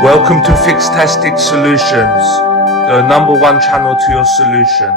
Welcome to Fixtastic Solutions, the #1 channel to your solution.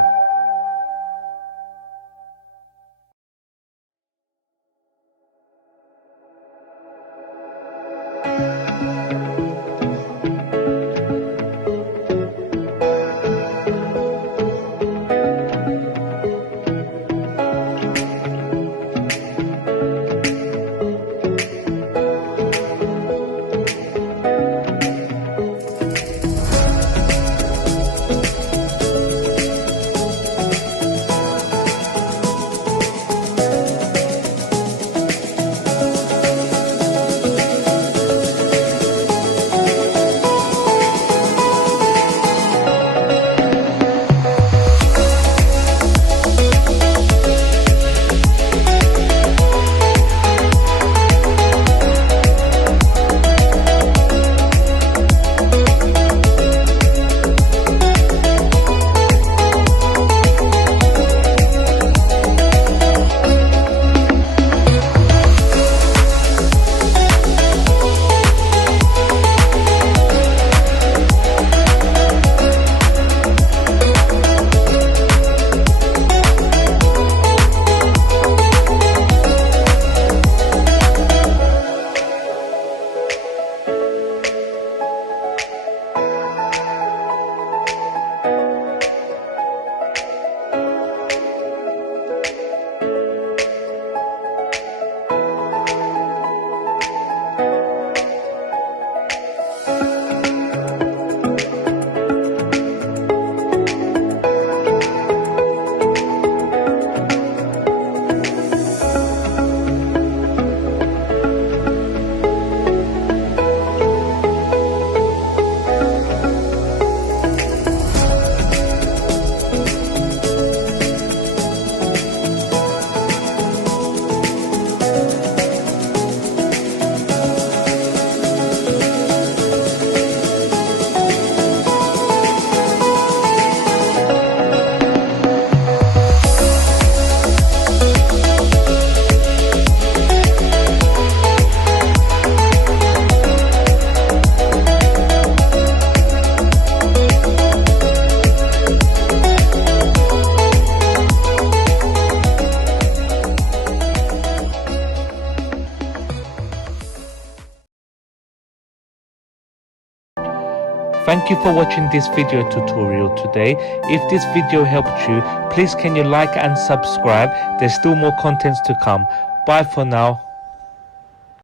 Thank you for watching this video tutorial today. If this video helped you, please can you like and subscribe. There's still more contents to come. Bye for now.